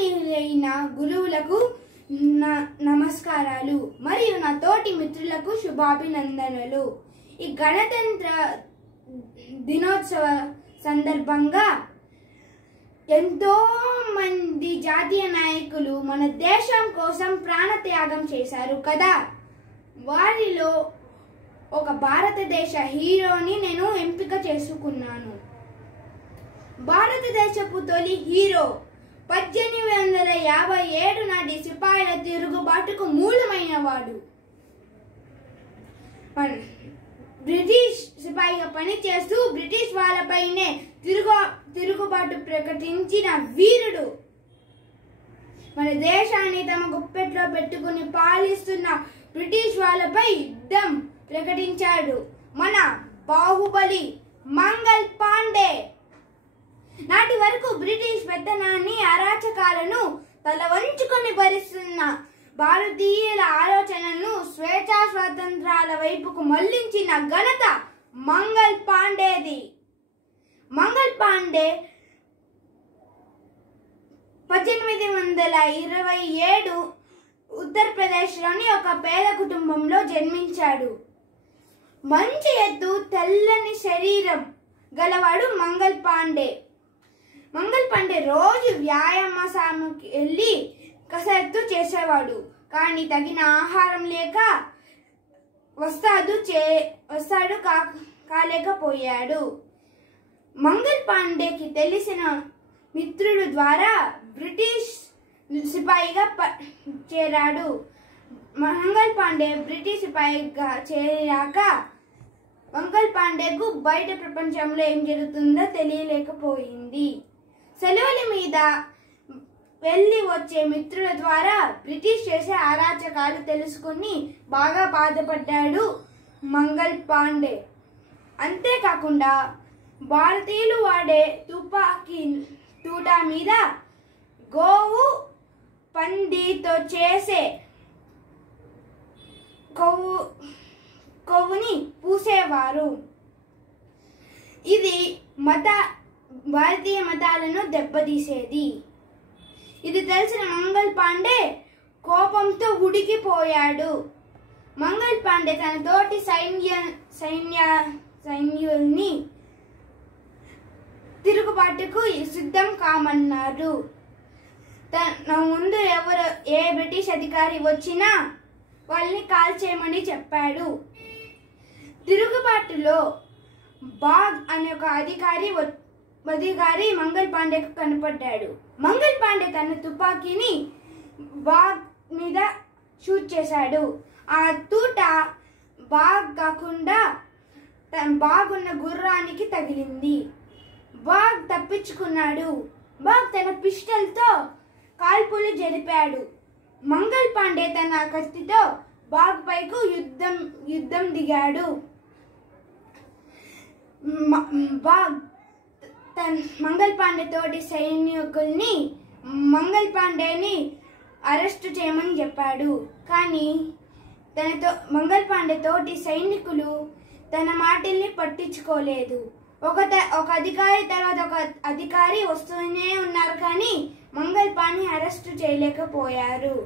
గౌరవనీయులైన గురువులకు నమస్కారాలు మరియు నా తోటి మిత్రులకు శుభాభినందనలు. ఈ గణతంత్ర దినోత్సవ సందర్భంగా ఎంతో మంది జాతీయ నాయకులు మన దేశం కోసం ప్రాణత్యాగం చేశారు కదా. వారిలో ఒక భారతదేశ హీరోని నేను ఎంపిక చేసుకున్నాను. భారతదేశపు తొలి హీరో 1857 నాటి సిపాయిల తిరుగుబాటుకు మూలమైన వాడు. బ్రిటిష్ సిపాయిగా పనిచేస్తూ బ్రిటిష్ వాళ్ళపైనే తిరుగుబాటు ప్రకటించిన వీరుడు. మన దేశాన్ని తమ గుప్పెట్లో పెట్టుకుని పాలిస్తున్న బ్రిటిష్ వాళ్ళపై యుద్ధం ప్రకటించాడు మన బాహుబలి మంగల్ పాండే. నాటి వరకు బ్రిటిష్ పెత్తనాన్ని అరాచకాలను తల వంచుకొని భరిస్తున్న భారతీయుల ఆలోచనను స్వేచ్ఛా స్వాతంత్రాల వైపుకు మళ్లించిన ఘనత మంగల్ పాండేది. మంగల్ పాండే 1827 ఉత్తరప్రదేశ్లోని ఒక పేద కుటుంబంలో జన్మించాడు. మంచి ఎత్తు, తెల్లని శరీరం గలవాడు మంగల్ పాండే. మంగల్ పాండే రోజు వ్యాయామశాలకు వెళ్ళి కసరత్తు చేసేవాడు. కానీ తగిన ఆహారం లేక వస్తాడు కాలేకపోయాడు. మంగల్ పాండేకి తెలిసిన మిత్రుడు ద్వారా బ్రిటిష్ సిపాయిగా చేరాడు. మంగల్ పాండే బ్రిటిష్ సిపాయిగా చేరాక మంగల్ పాండేకు బయట ప్రపంచంలో ఏం జరుగుతుందో తెలియలేకపోయింది. సెలవుల మీద వెళ్ళి వచ్చే మిత్రుల ద్వారా బ్రిటిష్ చేసే అరాచకాలు తెలుసుకుని బాగా బాధపడ్డాడు మంగల్ పాండే. అంతేకాకుండా భారతీయులు వాడే తుపాకీ తూటా మీద గోవు పందితో చేసే కొవ్వుని పూసేవారు. ఇది భారతీయ మతాలను దెబ్బతీసేది. ఇది తెలిసిన మంగల్ పాండే కోపంతో ఉడికిపోయాడు. మంగల్ పాండే తన తోటి సైన్యుల్ని తిరుగుబాటుకు సిద్ధం కామన్నారు. తన ముందు ఏ బ్రిటిష్ అధికారి వచ్చినా వాళ్ళని కాల్చేయమని చెప్పాడు. తిరుగుబాటులో బాగ్ అనే ఒక అధికారి మంగల్ పాండేకు కనపడ్డాడు. మంగల్ పాండే తన తుపాకీని బాగ్ మీద షూట్ చేశాడు. ఆ తూట బాగ్ కాకుండా బాగున్న గుర్రానికి తగిలింది. బాగ్ తప్పించుకున్నాడు. బాగ్ తన పిస్టల్తో కాల్పులు జరిపాడు. మంగల్ పాండే తన కత్తితో బాగ్ పైకు యుద్ధం దిగాడు. మంగల్ పాండే తోటి సైనికుల్ని మంగల్ పాండేని అరెస్టు చేయమని చెప్పాడు. కానీ మంగల్ పాండే తోటి సైనికులు తన మాటల్ని పట్టించుకోలేదు. ఒక అధికారి తర్వాత ఒక అధికారి వస్తూనే ఉన్నారు కానీ మంగల్ పాండే అరెస్టు చేయలేకపోయారు.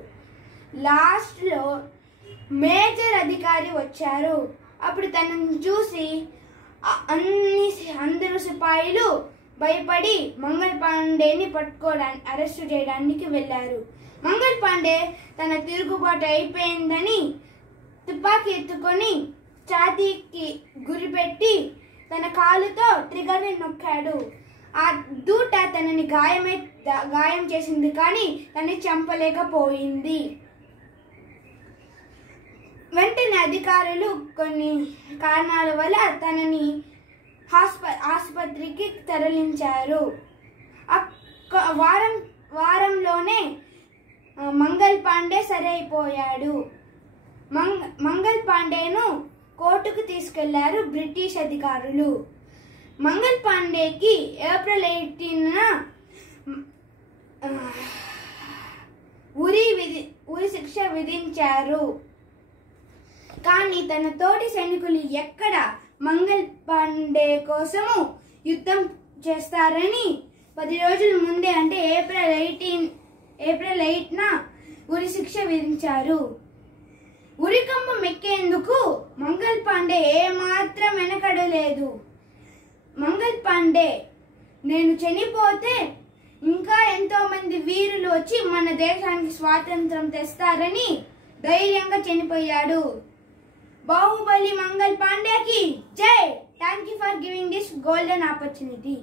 లాస్ట్లో మేజర్ అధికారి వచ్చారు. అప్పుడు తనను చూసి అందరూ సిపాయిలు భయపడి మంగల్ పాండేని పట్టుకోవడానికి అరెస్టు చేయడానికి వెళ్ళారు. మంగల్ పాండే తన తిరుగుబాటు అయిపోయిందని తుపాకీ ఎత్తుకొని ఛాతీకి గురిపెట్టి తన కాలుతో ట్రిగర్ని నొక్కాడు. ఆ దూట తనని గాయం చేసింది కానీ తనని చంపలేకపోయింది. వెంటనే అధికారులు కొన్ని కారణాల వల్ల తనని ఆసుపత్రికి తరలించారు. వారంలోనే మంగల్ పాండే సరైపోయాడు. మంగల్ పాండేను కోర్టుకు తీసుకెళ్లారు బ్రిటిష్ అధికారులు. మంగల్ పాండేకి ఏప్రిల్ 18న ఉరి శిక్ష విధించారు. కానీ తన తోటి సైనికులు ఎక్కడ మంగల్ పాండే కోసము యుద్ధం చేస్తారని 10 రోజుల ముందే అంటే ఏప్రిల్ 18 విధించారు. ఉరికంబం ఎక్కేందుకు మంగల్ పాండే ఏమాత్రం వెనకడలేదు. మంగల్ పాండే, నేను చనిపోతే ఇంకా ఎంతో మంది వీరులు వచ్చి మన దేశానికి స్వాతంత్రం తెస్తారని ధైర్యంగా చనిపోయాడు. బాహుబలి మంగల్ పాండేకి జై. Thank you for giving this golden opportunity.